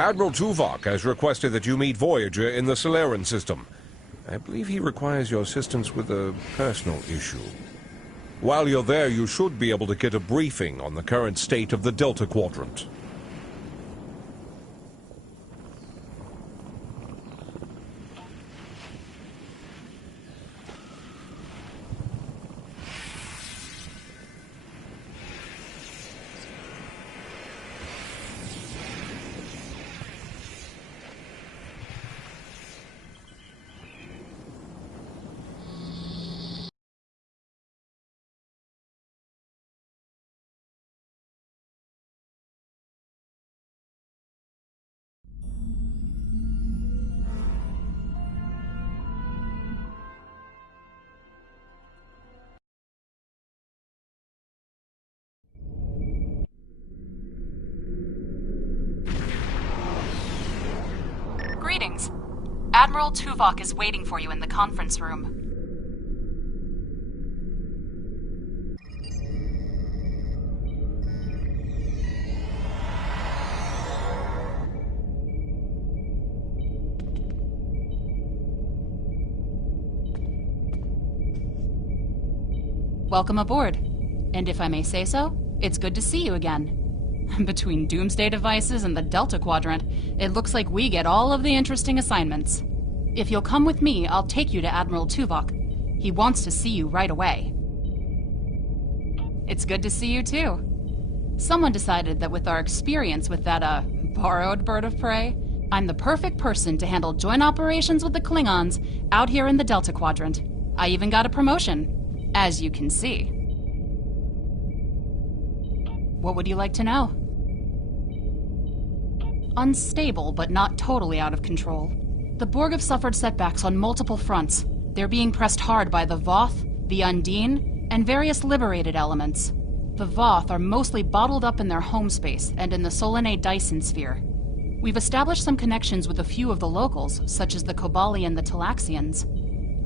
Admiral Tuvok has requested that you meet Voyager in the Solarian system. I believe he requires your assistance with a personal issue. While you're there, you should be able to get a briefing on the current state of the Delta Quadrant. Greetings. Admiral Tuvok is waiting for you in the conference room. Welcome aboard. And if I may say so, it's good to see you again. Between doomsday devices and the Delta Quadrant, it looks like we get all of the interesting assignments. If you'll come with me, I'll take you to Admiral Tuvok. He wants to see you right away. It's good to see you too. Someone decided that with our experience with that, borrowed bird of prey, I'm the perfect person to handle joint operations with the Klingons out here in the Delta Quadrant. I even got a promotion, as you can see. What would you like to know? Unstable, but not totally out of control. The Borg have suffered setbacks on multiple fronts. They're being pressed hard by the Voth, the Undine, and various liberated elements. The Voth are mostly bottled up in their home space and in the Solanae Dyson sphere. We've established some connections with a few of the locals, such as the Kobali and the Talaxians.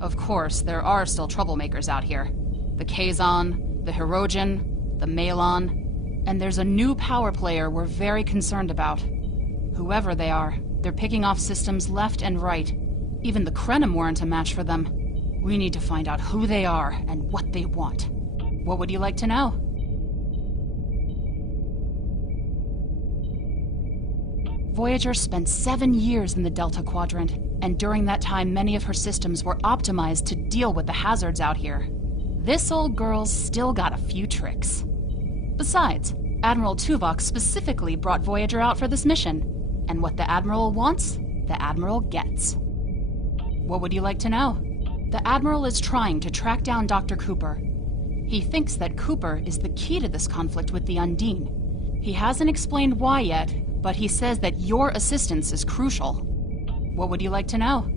Of course, there are still troublemakers out here. The Kazon, the Hirogen, the Malon, and there's a new power player we're very concerned about. Whoever they are, they're picking off systems left and right. Even the Krenim weren't a match for them. We need to find out who they are and what they want. What would you like to know? Voyager spent 7 years in the Delta Quadrant, and during that time many of her systems were optimized to deal with the hazards out here. This old girl's still got a few tricks. Besides, Admiral Tuvok specifically brought Voyager out for this mission, and what the Admiral wants, the Admiral gets. What would you like to know? The Admiral is trying to track down Dr. Cooper. He thinks that Cooper is the key to this conflict with the Undine. He hasn't explained why yet, but he says that your assistance is crucial. What would you like to know?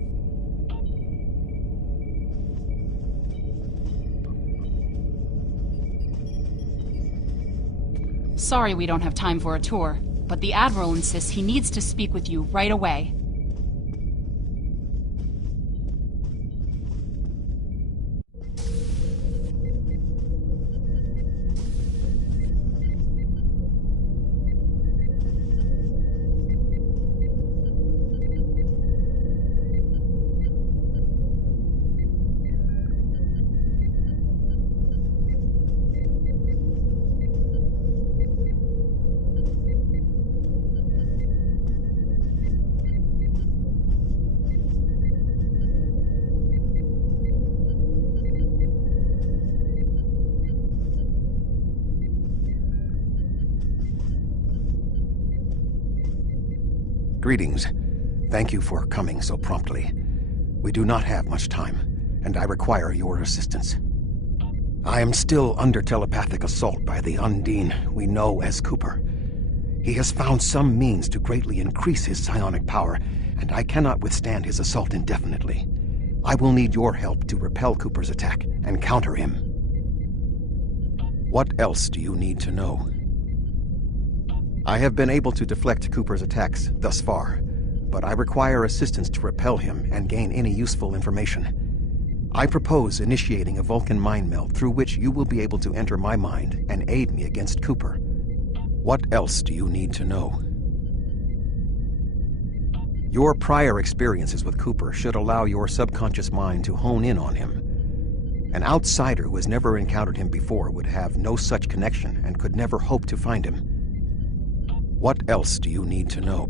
Sorry we don't have time for a tour, but the Admiral insists he needs to speak with you right away. Greetings. Thank you for coming so promptly. We do not have much time, and I require your assistance. I am still under telepathic assault by the Undine we know as Cooper. He has found some means to greatly increase his psionic power, and I cannot withstand his assault indefinitely. I will need your help to repel Cooper's attack and counter him. What else do you need to know? I have been able to deflect Cooper's attacks thus far, but I require assistance to repel him and gain any useful information. I propose initiating a Vulcan mind meld through which you will be able to enter my mind and aid me against Cooper. What else do you need to know? Your prior experiences with Cooper should allow your subconscious mind to hone in on him. An outsider who has never encountered him before would have no such connection and could never hope to find him. What else do you need to know?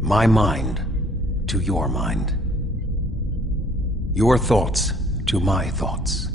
My mind to your mind. Your thoughts to my thoughts.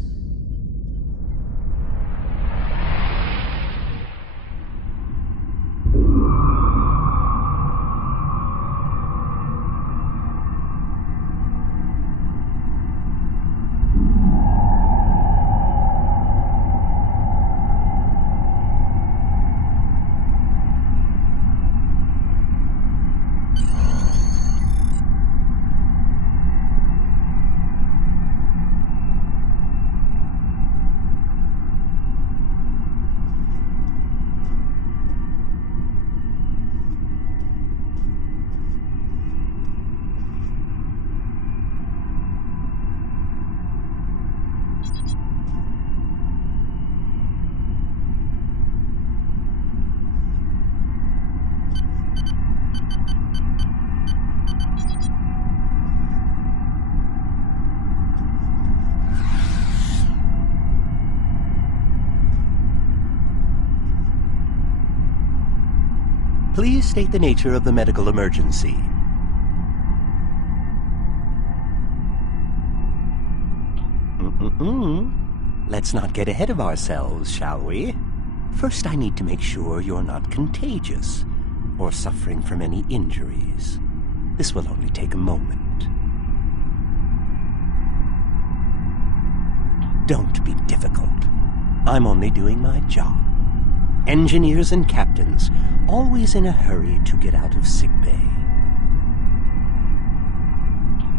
Please state the nature of the medical emergency. Let's not get ahead of ourselves, shall we? First, I need to make sure you're not contagious or suffering from any injuries. This will only take a moment. Don't be difficult. I'm only doing my job. Engineers and captains, always in a hurry to get out of sickbay.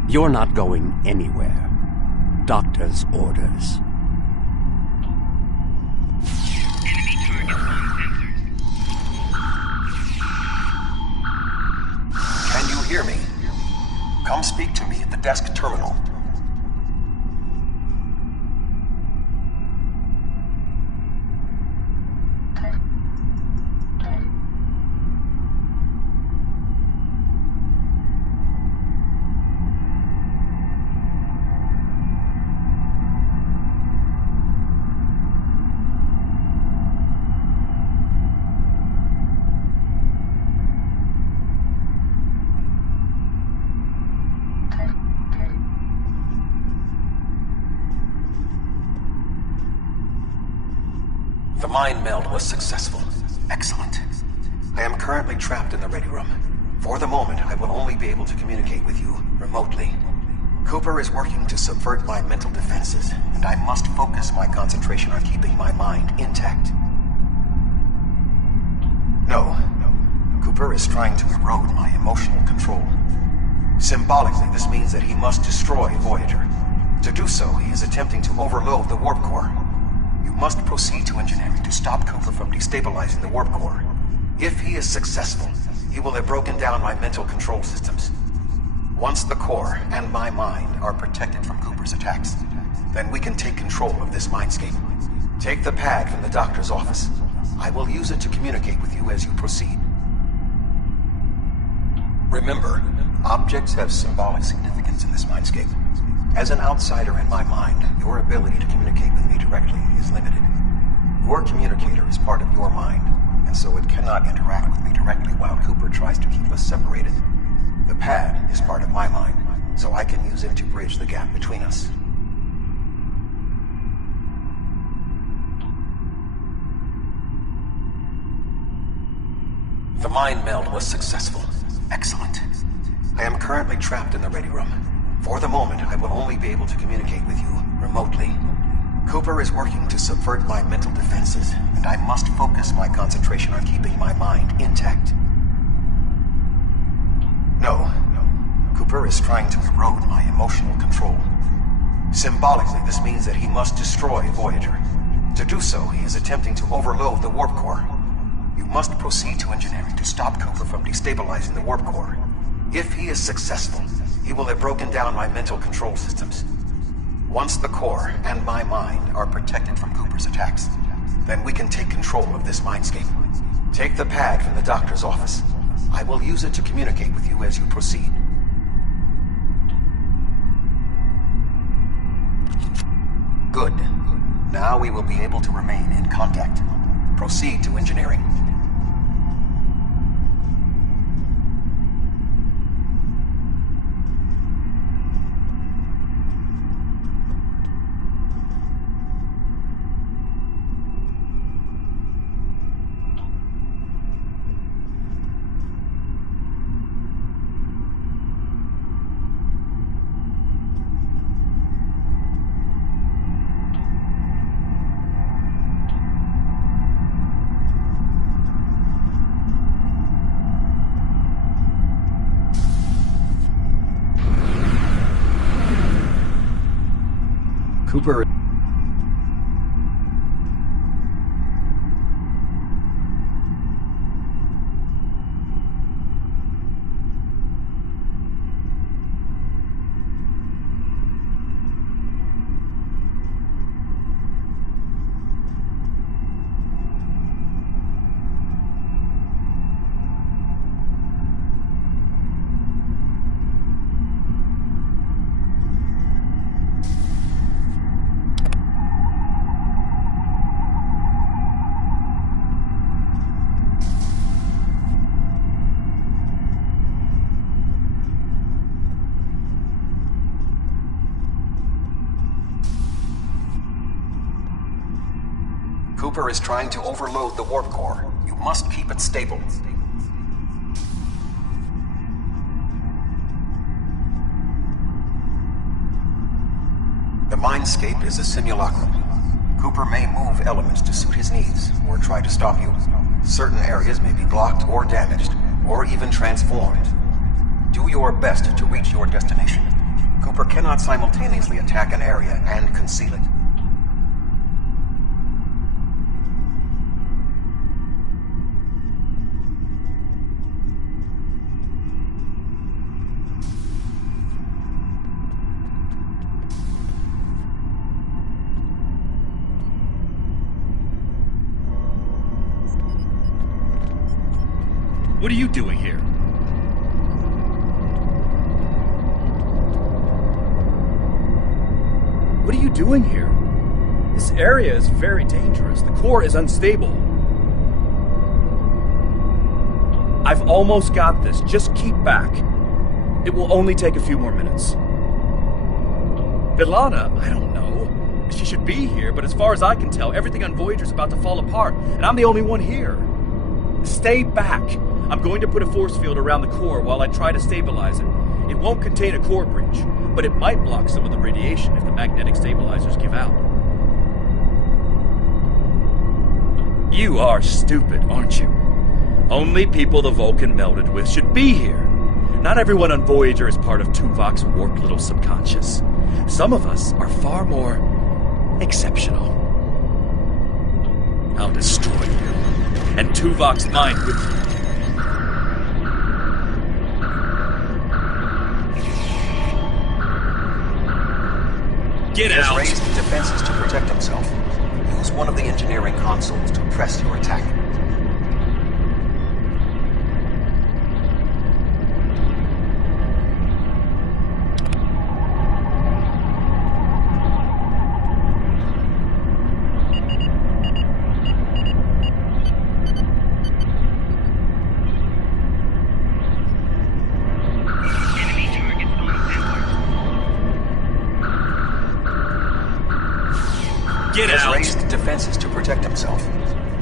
You're not going anywhere. Doctor's orders. Can you hear me? Come speak to me at the desk terminal. The mind meld was successful. Excellent. I am currently trapped in the ready room. For the moment, I will only be able to communicate with you remotely. Cooper is working to subvert my mental defenses, and I must focus my concentration on keeping my mind intact. No. Cooper is trying to erode my emotional control. Symbolically, this means that he must destroy Voyager. To do so, he is attempting to overload the warp core. You must proceed to engineering to stop Cooper from destabilizing the warp core. If he is successful, he will have broken down my mental control systems. Once the core and my mind are protected from Cooper's attacks, then we can take control of this mindscape. Take the pad from the doctor's office. I will use it to communicate with you as you proceed. Remember, objects have symbolic significance in this mindscape. As an outsider in my mind, your ability to communicate with me directly is limited. Your communicator is part of your mind, and so it cannot interact with me directly while Cooper tries to keep us separated. The pad is part of my mind, so I can use it to bridge the gap between us. The mind meld was successful. Excellent. I am currently trapped in the ready room. For the moment, I will only be able to communicate with you remotely. Cooper is working to subvert my mental defenses, and I must focus my concentration on keeping my mind intact. No. Cooper is trying to erode my emotional control. Symbolically, this means that he must destroy Voyager. To do so, he is attempting to overload the warp core. You must proceed to engineering to stop Cooper from destabilizing the warp core. If he is successful, he will have broken down my mental control systems. Once the core and my mind are protected from Cooper's attacks, then we can take control of this Mindscape. Take the pad from the doctor's office. I will use it to communicate with you as you proceed. Good. Now we will be able to remain in contact. Proceed to engineering. Cooper... Cooper is trying to overload the warp core. You must keep it stable. The Mindscape is a simulacrum. Cooper may move elements to suit his needs, or try to stop you. Certain areas may be blocked or damaged, or even transformed. Do your best to reach your destination. Cooper cannot simultaneously attack an area and conceal it. What are you doing here? What are you doing here? This area is very dangerous. The core is unstable. I've almost got this. Just keep back. It will only take a few more minutes. Vilana, I don't know. She should be here, but as far as I can tell, everything on Voyager's about to fall apart, and I'm the only one here. Stay back. I'm going to put a force field around the core while I try to stabilize it. It won't contain a core breach, but it might block some of the radiation if the magnetic stabilizers give out. You are stupid, aren't you? Only people the Vulcan melded with should be here. Not everyone on Voyager is part of Tuvok's warped little subconscious. Some of us are far more exceptional. I'll destroy you, and Tuvok's mind with you. Get out! He has raised defenses to protect himself. Use one of the engineering consoles to press your attack. Get out! He has out! raised defenses to protect himself.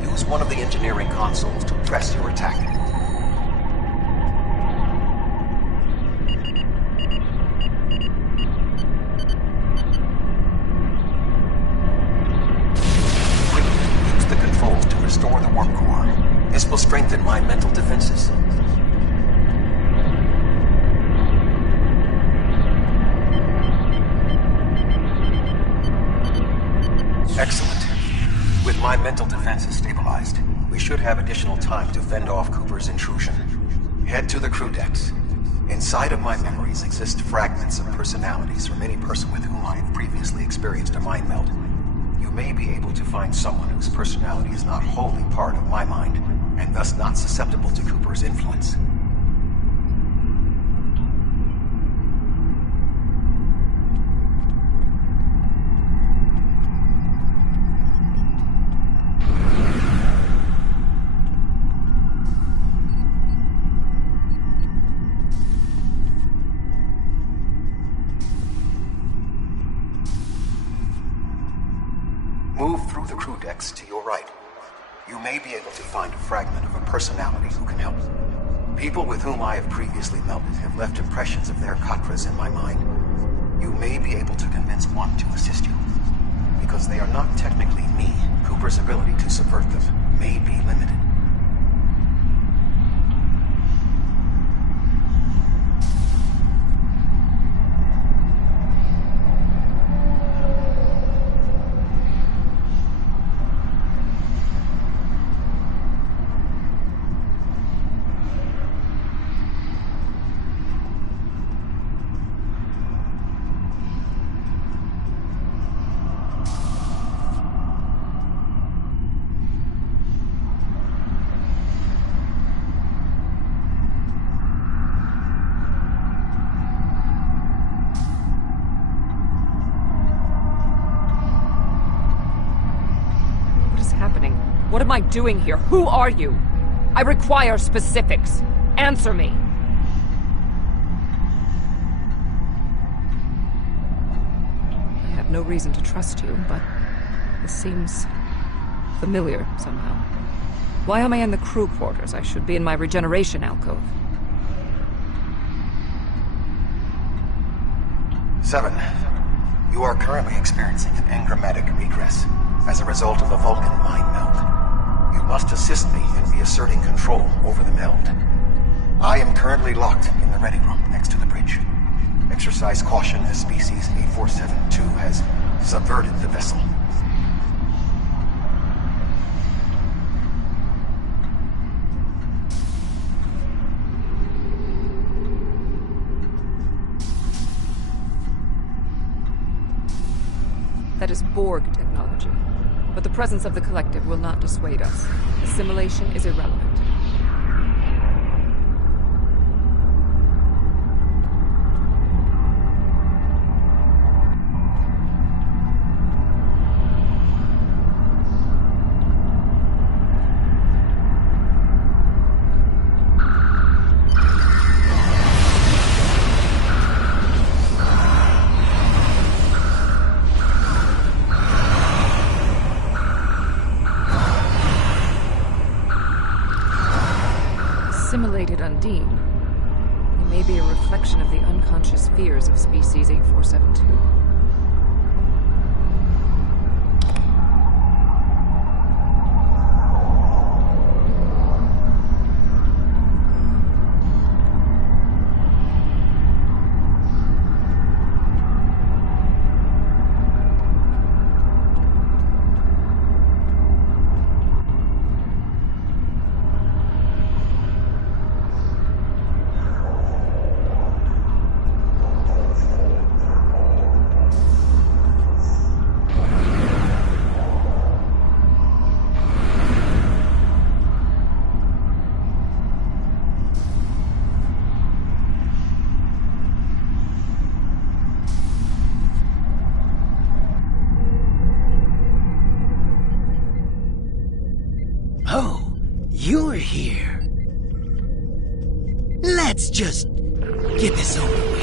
Use one of the engineering consoles to press your attack. Quickly use the controls to restore the warp core. This will strengthen my mental defenses. Excellent. With my mental defenses stabilized, we should have additional time to fend off Cooper's intrusion. Head to the crew decks. Inside of my memories exist fragments of personalities from any person with whom I have previously experienced a mind meld. You may be able to find someone whose personality is not wholly part of my mind, and thus not susceptible to Cooper's influence. Move through the crew decks to your right. You may be able to find a fragment of a personality who can help. People with whom I have previously melded have left impressions of their Katras in my mind. You may be able to convince one to assist you. Because they are not technically me, Cooper's ability to subvert them may be limited. What am I doing here? Who are you? I require specifics. Answer me. I have no reason to trust you, but this seems familiar somehow. Why am I in the crew quarters? I should be in my regeneration alcove. 7. You are currently experiencing an engrammatic regress as a result of a Vulcan mind meld. You must assist me in reasserting control over the meld. I am currently locked in the ready room next to the bridge. Exercise caution as species 8472 has subverted the vessel. That is Borg technology. But the presence of the Collective will not dissuade us. Assimilation is irrelevant. Assimilated Undine. He may be a reflection of the unconscious fears of species 8472. Oh, you're here. Let's just get this over with.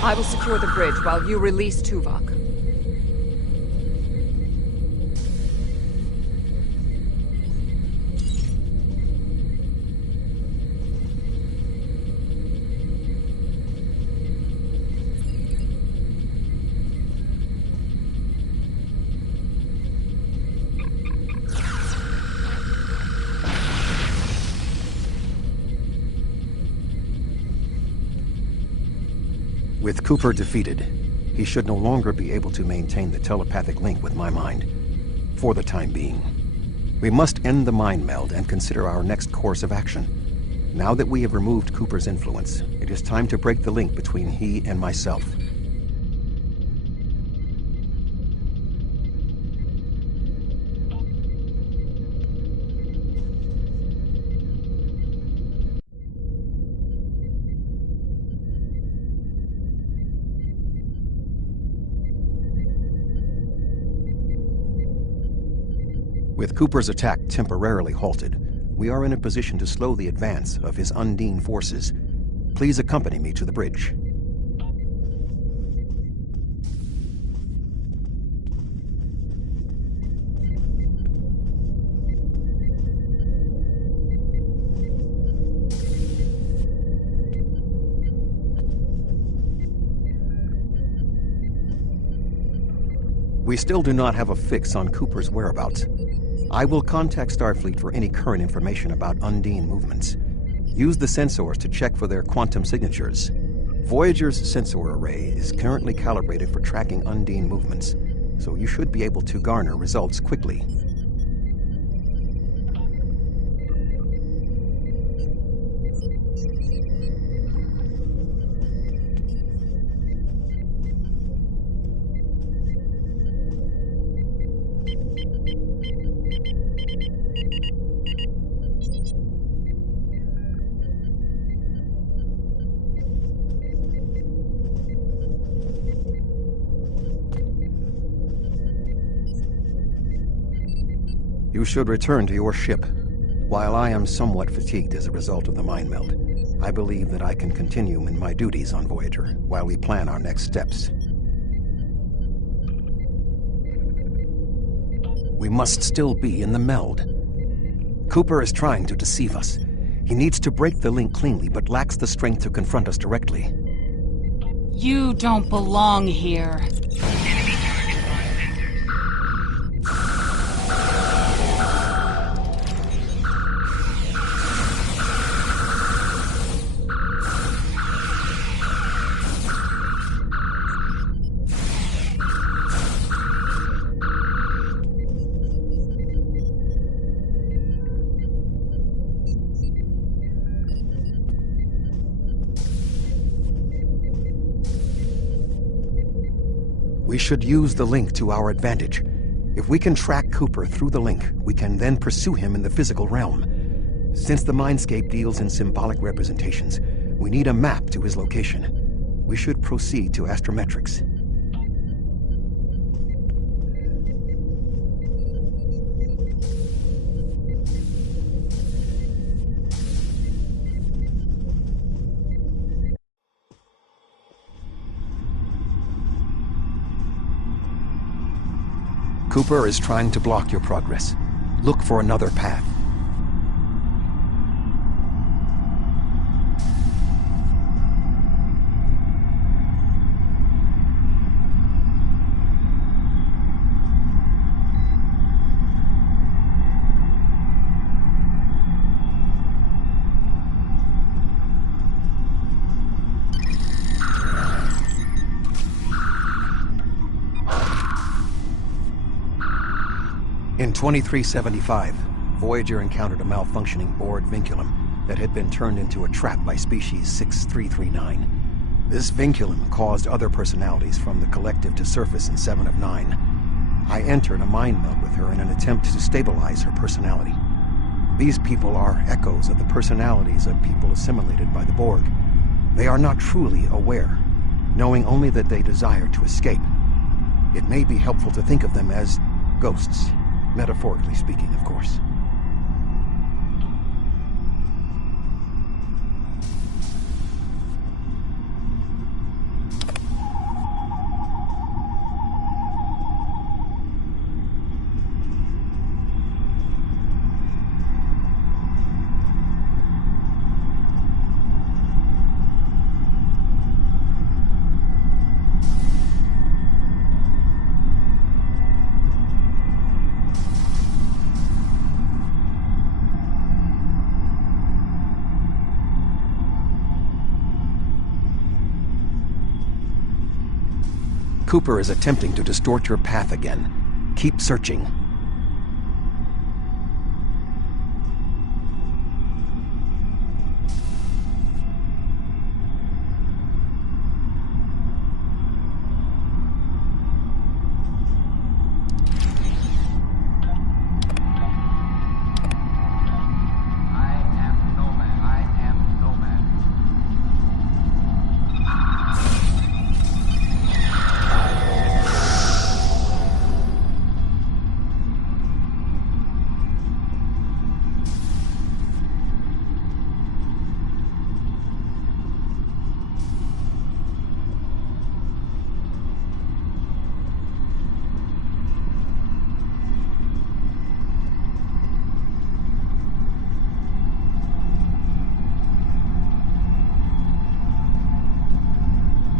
I will secure the bridge while you release Tuvok. With Cooper defeated, he should no longer be able to maintain the telepathic link with my mind, for the time being. We must end the mind meld and consider our next course of action. Now that we have removed Cooper's influence, it is time to break the link between he and myself. With Cooper's attack temporarily halted, we are in a position to slow the advance of his Undine forces. Please accompany me to the bridge. We still do not have a fix on Cooper's whereabouts. I will contact Starfleet for any current information about Undine movements. Use the sensors to check for their quantum signatures. Voyager's sensor array is currently calibrated for tracking Undine movements, so you should be able to garner results quickly. You should return to your ship. While I am somewhat fatigued as a result of the mind meld, I believe that I can continue in my duties on Voyager while we plan our next steps. We must still be in the meld. Cooper is trying to deceive us. He needs to break the link cleanly, but lacks the strength to confront us directly. You don't belong here. We should use the link to our advantage. If we can track Cooper through the link, we can then pursue him in the physical realm. Since the Mindscape deals in symbolic representations, we need a map to his location. We should proceed to astrometrics. Cooper is trying to block your progress. Look for another path. In 2375, Voyager encountered a malfunctioning Borg vinculum that had been turned into a trap by species 6339. This vinculum caused other personalities from the collective to surface in 7 of 9. I entered a mind meld with her in an attempt to stabilize her personality. These people are echoes of the personalities of people assimilated by the Borg. They are not truly aware, knowing only that they desire to escape. It may be helpful to think of them as ghosts. Metaphorically speaking, of course. Cooper is attempting to distort your path again. Keep searching.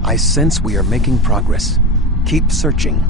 I sense we are making progress. Keep searching.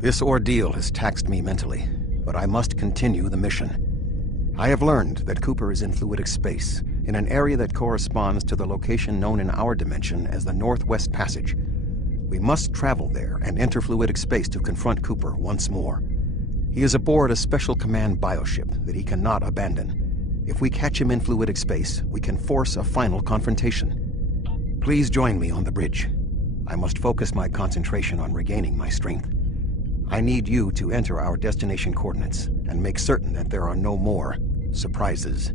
This ordeal has taxed me mentally, but I must continue the mission. I have learned that Cooper is in fluidic space, in an area that corresponds to the location known in our dimension as the Northwest Passage. We must travel there and enter fluidic space to confront Cooper once more. He is aboard a Special Command bioship that he cannot abandon. If we catch him in fluidic space, we can force a final confrontation. Please join me on the bridge. I must focus my concentration on regaining my strength. I need you to enter our destination coordinates and make certain that there are no more surprises.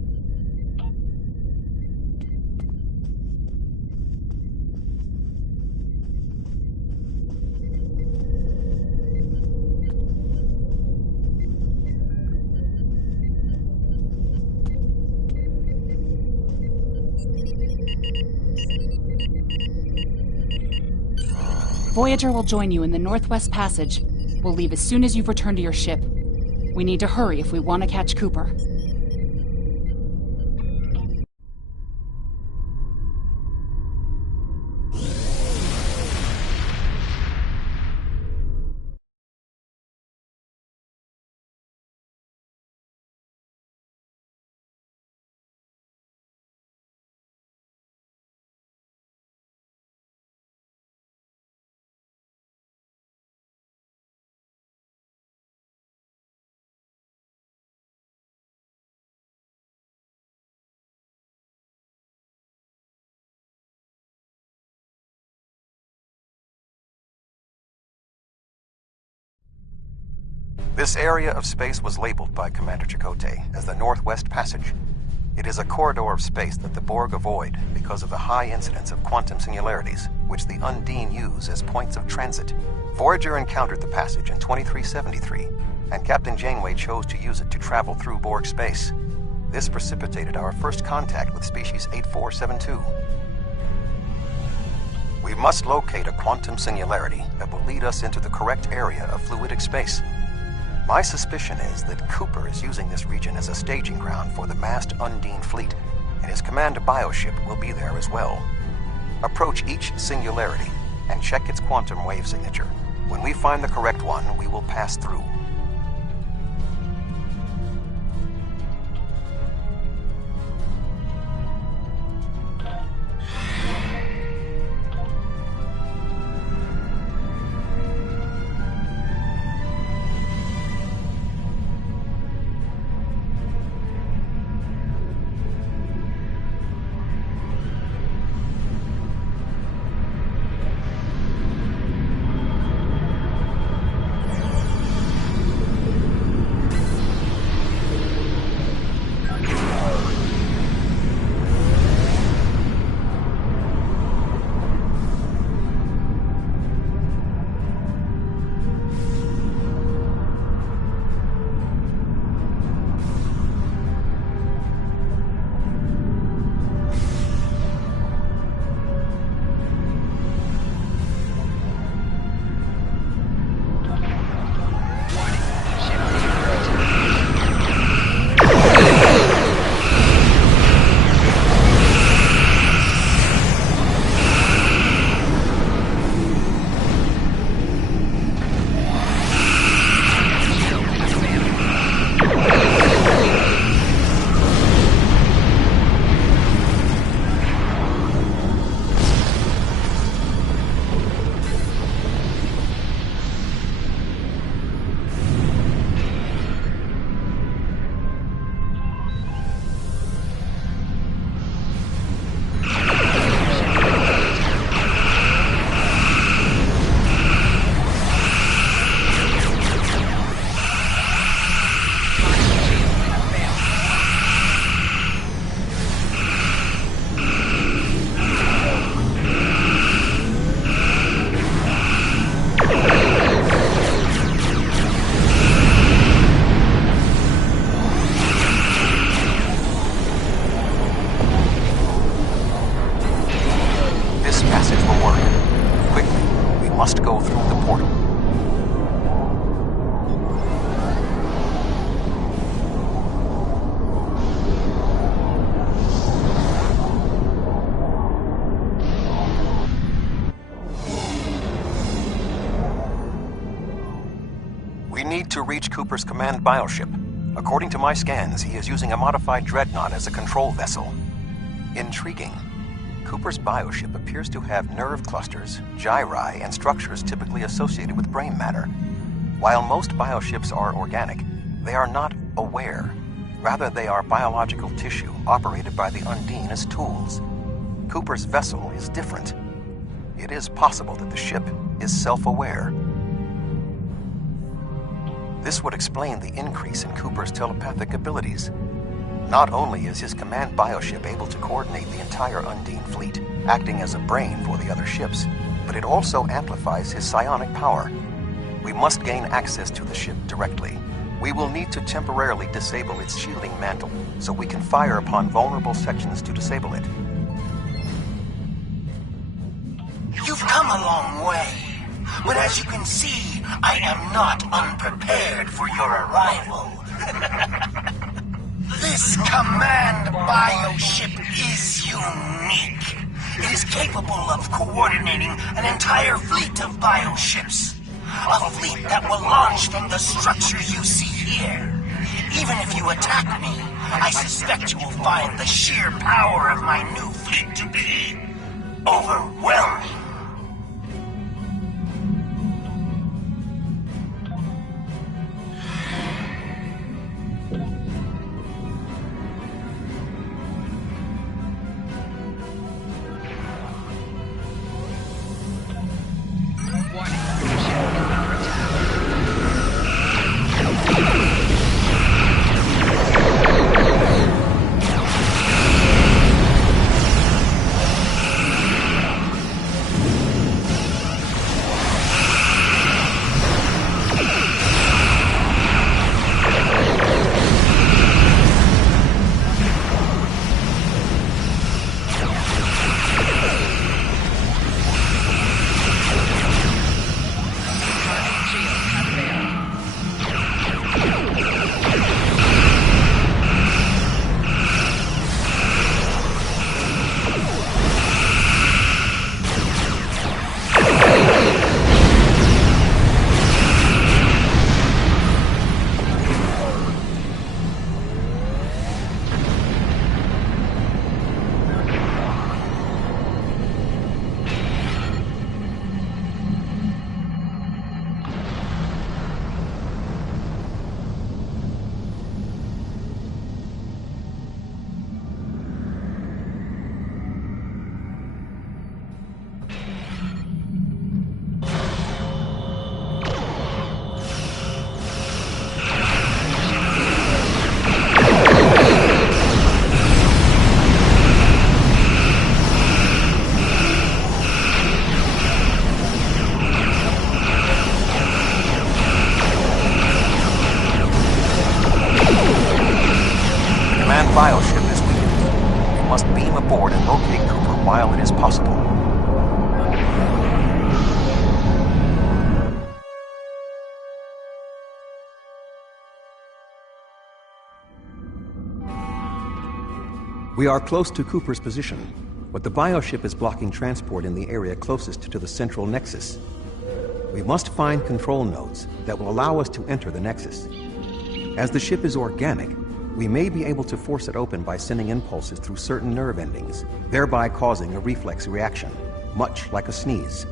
Voyager will join you in the Northwest Passage. We'll leave as soon as you've returned to your ship. We need to hurry if we want to catch Cooper. This area of space was labeled by Commander Chakotay as the Northwest Passage. It is a corridor of space that the Borg avoid because of the high incidence of quantum singularities, which the Undine use as points of transit. Voyager encountered the passage in 2373, and Captain Janeway chose to use it to travel through Borg space. This precipitated our first contact with species 8472. We must locate a quantum singularity that will lead us into the correct area of fluidic space. My suspicion is that Cooper is using this region as a staging ground for the massed Undine fleet, and his command bioship will be there as well. Approach each singularity and check its quantum wave signature. When we find the correct one, we will pass through. To reach Cooper's command bioship. According to my scans, he is using a modified dreadnought as a control vessel. Intriguing. Cooper's bioship appears to have nerve clusters, gyri, and structures typically associated with brain matter. While most bioships are organic, they are not aware. Rather, they are biological tissue operated by the Undine as tools. Cooper's vessel is different. It is possible that the ship is self-aware. This would explain the increase in Cooper's telepathic abilities. Not only is his command bioship able to coordinate the entire Undine fleet, acting as a brain for the other ships, but it also amplifies his psionic power. We must gain access to the ship directly. We will need to temporarily disable its shielding mantle, so we can fire upon vulnerable sections to disable it. You've come a long way, but as you can see, I am not unprepared for your arrival. This command bioship is unique. It is capable of coordinating an entire fleet of bioships. A fleet that will launch from the structures you see here. Even if you attack me, I suspect you will find the sheer power of my new fleet to be overwhelming. Bioship is weakened. We must beam aboard and locate Cooper while it is possible. We are close to Cooper's position, but the bioship is blocking transport in the area closest to the central nexus. We must find control nodes that will allow us to enter the nexus. As the ship is organic, we may be able to force it open by sending impulses through certain nerve endings, thereby causing a reflex reaction, much like a sneeze.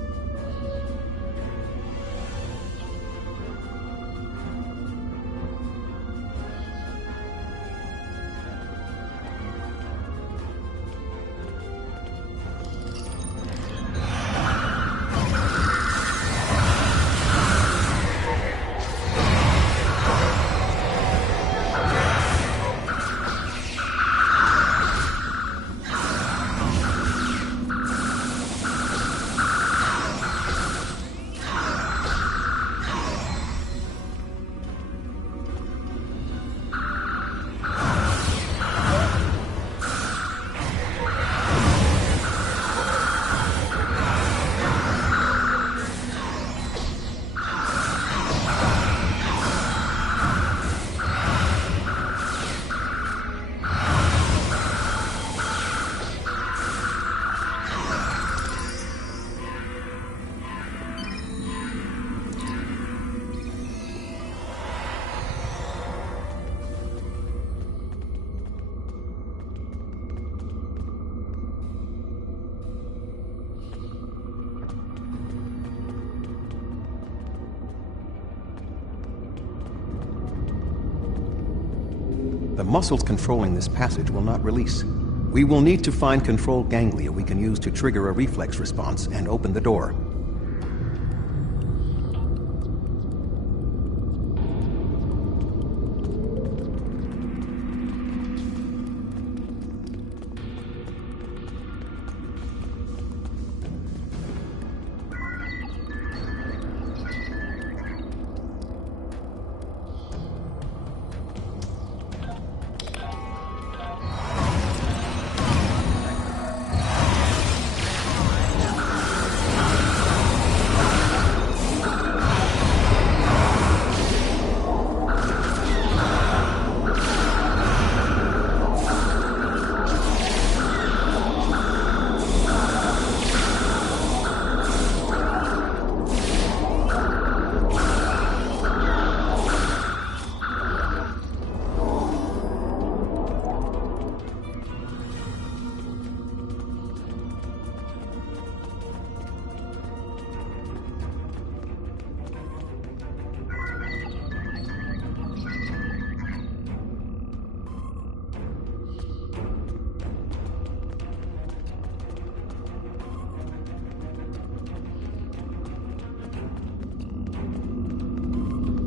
the muscles controlling this passage will not release. We will need to find controlled ganglia we can use to trigger a reflex response and open the door.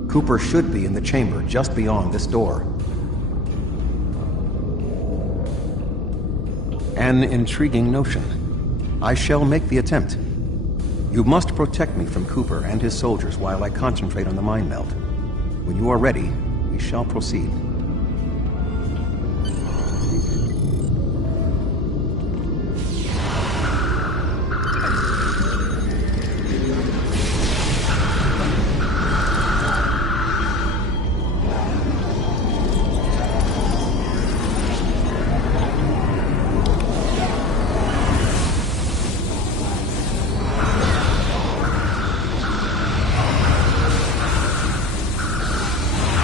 Cooper should be in the chamber just beyond this door. An intriguing notion. I shall make the attempt. You must protect me from Cooper and his soldiers while I concentrate on the mind meld. When you are ready, we shall proceed.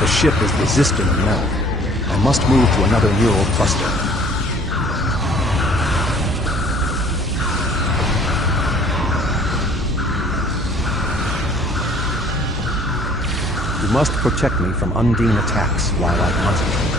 The ship is resisting the meld. I must move to another neural cluster. You must protect me from Undine attacks while I concentrate.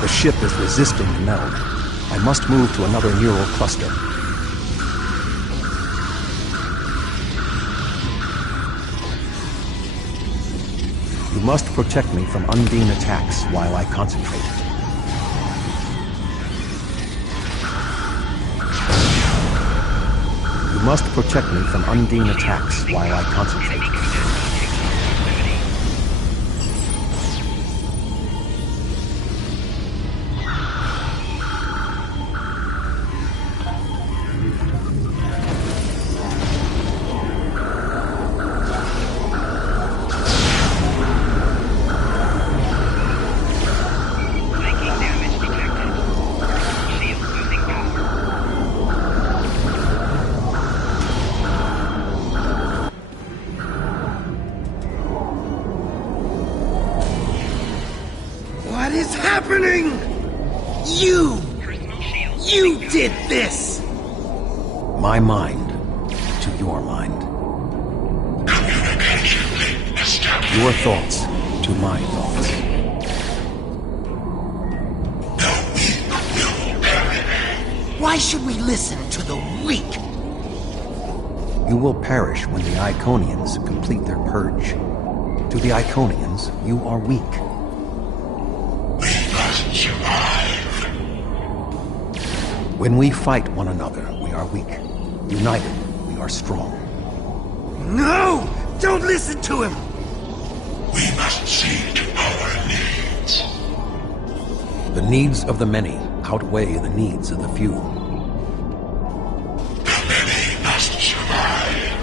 The ship is resisting the meld. I must move to another neural cluster. You must protect me from Undine attacks while I concentrate. You must protect me from Undine attacks while I concentrate. What is happening? You did this! My mind to your mind. Your thoughts to my thoughts. Why should we listen to the weak? You will perish when the Iconians complete their purge. To the Iconians, you are weak. When we fight one another, we are weak. United, we are strong. No! Don't listen to him! We must see to our needs. The needs of the many outweigh the needs of the few. The many must survive.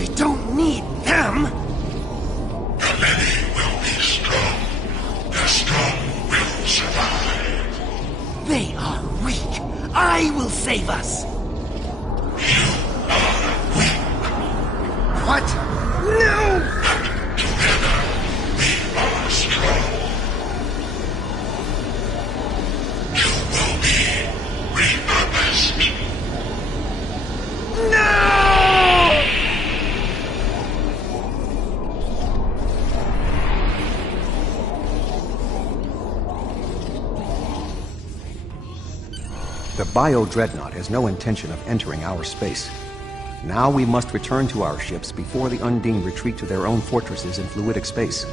We don't need them! The many will be strong. The strong will survive. They are weak. I will save us! You are weak. What? No! Together, we are strong. You will be repurposed. No! The Bio-Dreadnought has no intention of entering our space. Now we must return to our ships before the Undine retreat to their own fortresses in fluidic space.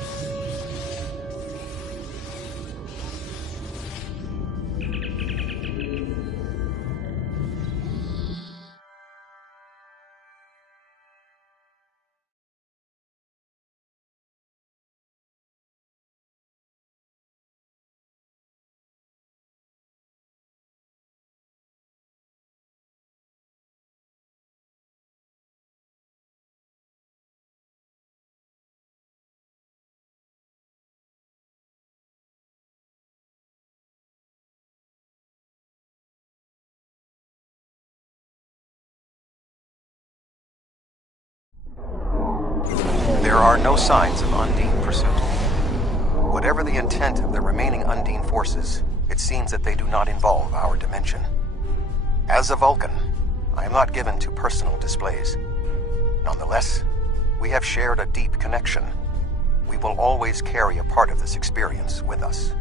There are no signs of Undine pursuit. Whatever the intent of the remaining Undine forces, it seems that they do not involve our dimension. As a Vulcan, I am not given to personal displays. Nonetheless, we have shared a deep connection. We will always carry a part of this experience with us.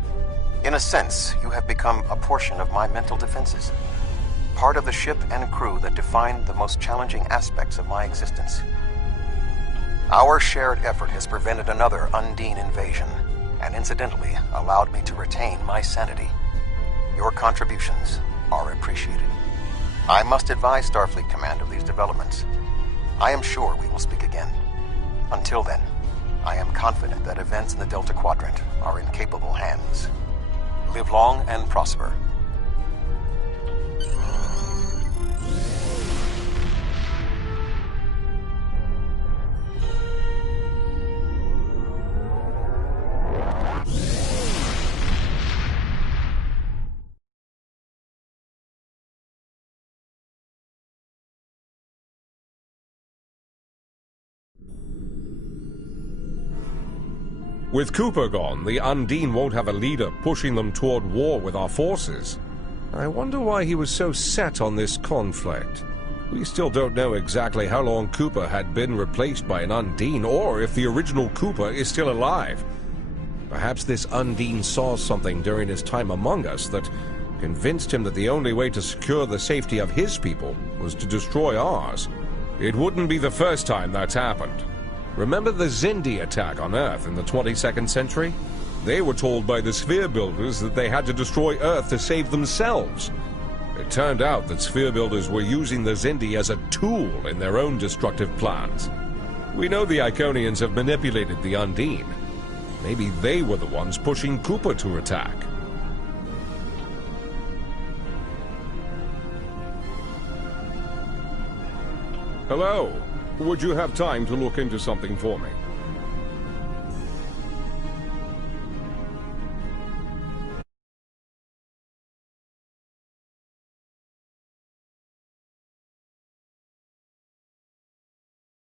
In a sense, you have become a portion of my mental defenses. Part of the ship and crew that define the most challenging aspects of my existence. Our shared effort has prevented another Undine invasion, and incidentally allowed me to retain my sanity. Your contributions are appreciated. I must advise Starfleet Command of these developments. I am sure we will speak again. Until then, I am confident that events in the Delta Quadrant are in capable hands. Live long and prosper. With Cooper gone, the Undine won't have a leader pushing them toward war with our forces. I wonder why he was so set on this conflict. We still don't know exactly how long Cooper had been replaced by an Undine, or if the original Cooper is still alive. Perhaps this Undine saw something during his time among us that convinced him that the only way to secure the safety of his people was to destroy ours. It wouldn't be the first time that's happened. Remember the Xindi attack on Earth in the 22nd century? They were told by the Sphere Builders that they had to destroy Earth to save themselves. It turned out that Sphere Builders were using the Xindi as a tool in their own destructive plans. We know the Iconians have manipulated the Undine. Maybe they were the ones pushing Cooper to attack. Hello. Would you have time to look into something for me?